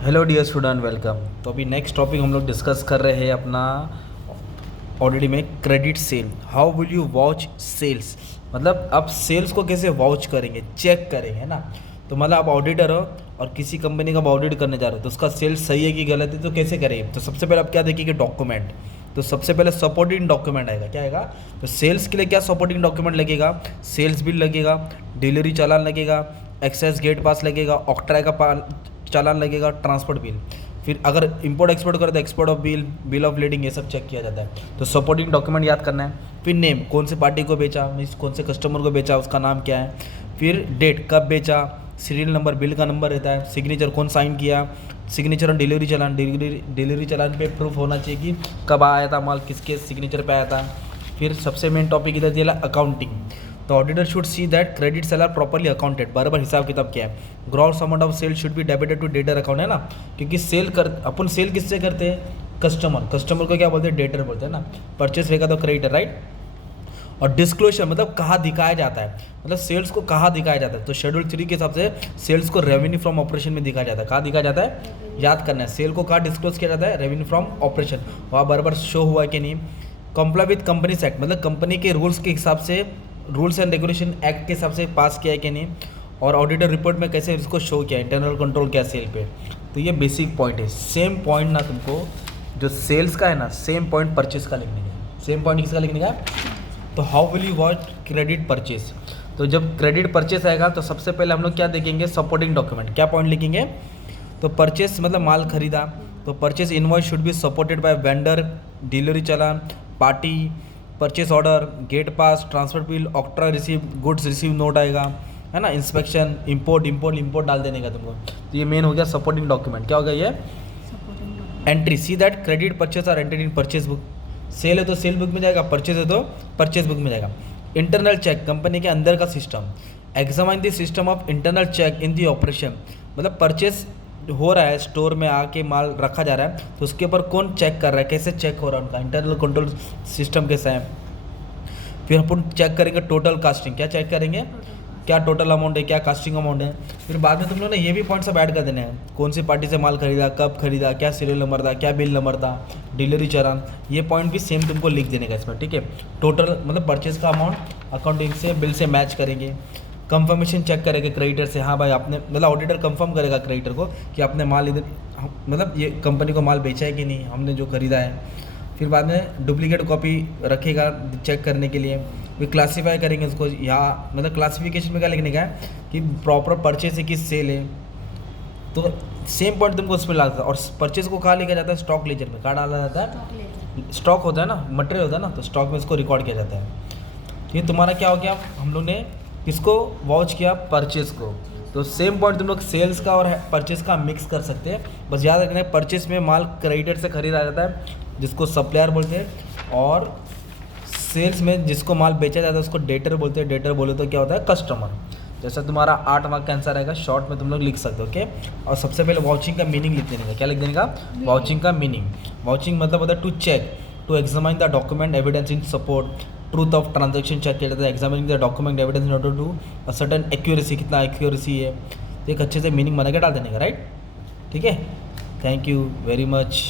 Hello dear student, welcome. तो अभी next topic हम लोग डिस्कस कर रहे हैं अपना ऑलरेडी में credit sale. How will you vouch sales, मतलब आप सेल्स को कैसे वॉच करेंगे, चेक करेंगे, है ना। तो मतलब आप ऑडिटर हो और किसी कंपनी का आप ऑडिट करने जा रहे हो, तो उसका सेल्स सही है कि गलत है तो कैसे करेंगे। तो सबसे पहले आप क्या देखिए डॉक्यूमेंट। तो सबसे पहले सपोर्टिंग डॉक्यूमेंट आएगा, क्या आएगा। तो सेल्स के लिए क्या सपोर्टिंग डॉक्यूमेंट लगेगा, सेल्स बिल लगेगा, डिलीवरी चालान लगेगा, एक्सेस गेट पास लगेगा, ऑक्ट्रा का चालान लगेगा, ट्रांसपोर्ट बिल। फिर अगर इंपोर्ट एक्सपोर्ट करें तो export of bill, bill of leading, ये सब चेक किया जाता है। तो सपोर्टिंग डॉक्यूमेंट याद करना है। फिर नेम, कौन से पार्टी को बेचा, मीन्स कौन से कस्टमर को बेचा, उसका नाम क्या है। फिर डेट, कब बेचा, सीरियल नंबर, बिल का नंबर रहता है। सिग्नेचर, कौन साइन किया, सिग्नेचर और डिलीवरी चालान, डिलीवरी चालान पे प्रूफ होना चाहिए कि कब आया था माल, किसके सिग्नेचर पे आया था। फिर सबसे मेन टॉपिक इधर दिया अकाउंटिंग। तो auditor should see that credit sale are properly accounted, बराबर हिसाब किताब क्या है। Gross amount of sale should be debited to debtor account, है ना। क्योंकि अपन सेल किससे करते हैं, कस्टमर को क्या बोलते हैं, डेटर बोलते हैं ना। परचेस रहेगा तो क्रेडिटर, राइट। और डिस्क्लोजर मतलब कहाँ दिखाया जाता है, मतलब सेल्स को कहाँ दिखाया जाता है। तो शेड्यूल 3 के हिसाब से सेल्स को रेवेन्यू फ्रॉम ऑपरेशन में दिखाया जाता है। कहाँ दिखाया जाता है, याद करना है। सेल को कहाँ डिस्क्लोज किया जाता है, रेवेन्यू फ्रॉम ऑपरेशन। वहाँ बराबर शो हुआ है कि नहीं। कंप्लाई विद कंपनीज एक्ट, मतलब कंपनी के रूल्स के हिसाब से, रूल्स एंड रेगुलेशन एक्ट के हिसाब से पास किया है कि नहीं। और ऑडिटर रिपोर्ट में कैसे इसको शो किया, इंटरनल कंट्रोल क्या सेल पे। तो ये बेसिक पॉइंट है। सेम पॉइंट ना तुमको जो सेल्स का है ना, सेम पॉइंट परचेस का लिखने का है। सेम पॉइंट किसका लिखने का है। तो how will you watch credit purchase. तो जब क्रेडिट परचेस आएगा तो सबसे पहले हम लोग क्या देखेंगे, सपोर्टिंग डॉक्यूमेंट। क्या पॉइंट लिखेंगे, तो परचेस मतलब माल खरीदा, तो purchase invoice should be supported by vendor, delivery challan, party, purchase order, gate pass, transfer bill, ऑक्ट्रा रिसीव, गुड्स रिसीव नोट आएगा, है ना। इंस्पेक्शन, इंपोर्ट डाल देने का तुमको। तो ये मेन हो गया सपोर्टिंग डॉक्यूमेंट। क्या होगा ये, entry, see that credit purchase are entered in purchase book. Sale है तो सेल बुक में जाएगा, परचेस है तो परचेस बुक में जाएगा। इंटरनल चेक, कंपनी के अंदर का system. Examine the system of internal check in the operation, मतलब परचेस हो रहा है, स्टोर में आके माल रखा जा रहा है, तो उसके ऊपर कौन चेक कर रहा है, कैसे चेक हो रहा है, उनका इंटरनल कंट्रोल सिस्टम कैसा है। फिर अपन चेक करेंगे टोटल कास्टिंग, क्या चेक करेंगे, क्या टोटल अमाउंट है, क्या कास्टिंग अमाउंट है। फिर बाद में तुम लोग ने ये भी पॉइंट सब ऐड कर देने हैं, कौन सी पार्टी से माल खरीदा, कब खरीदा, क्या सीरियल नंबर था, क्या बिल नंबर था, डिलीवरी चालान। ये पॉइंट भी सेम तुमको लिख देने का इसमें, ठीक है। टोटल मतलब परचेज का अमाउंट अकाउंटिंग से बिल से मैच करेंगे। कंफर्मेशन चेक करेंगे क्रेडिटर से, हाँ भाई आपने, मतलब ऑडिटर कंफर्म करेगा क्रेडिटर को कि आपने माल इधर, मतलब ये कंपनी को माल बेचा है कि नहीं, हमने जो खरीदा है। फिर बाद में डुप्लीकेट कॉपी रखेगा चेक करने के लिए। फिर क्लासीफाई करेंगे उसको, यहाँ मतलब क्लासिफिकेशन में क्या लिखने का है कि प्रॉपर परचेज है कि सेल है। तो सेम पॉइंट तुमको उस पर लगता है। और परचेज को कहाँ लिखा जाता है, स्टॉक लेजर में। कहाँ डाला जाता है, स्टॉक होता है ना, मटेरियल होता है ना, तो स्टॉक में इसको रिकॉर्ड किया जाता है। ये तुम्हारा क्या हो गया, हम लोग ने किसको वॉच किया, परचेज को। तो सेम पॉइंट तुम लोग सेल्स का और परचेज का मिक्स कर सकते हैं। बस याद रखना है, परचेज में माल क्रेडिटर से खरीदा जाता है जिसको सप्लायर बोलते हैं, और सेल्स में जिसको माल बेचा जाता है उसको डेटर बोलते हैं। डेटर बोले तो क्या होता है, कस्टमर। जैसा तुम्हारा 8 मार्क का आंसर आएगा, शॉर्ट में तुम लोग लिख सकते हो, ओके। और सबसे पहले वॉचिंग का मीनिंग लिख देने का, क्या लिख देने का, वॉचिंग का मीनिंग। वॉचिंग मतलब होता है to check, to examine the document evidence in support, truth of transaction check किया जाता है, examining the document evidence in order to ascertain accuracy, कितना एक्यूरेसी है। तो एक अच्छे से मीनिंग बना के डाल देने का, राइट, ठीक है। Thank you very much.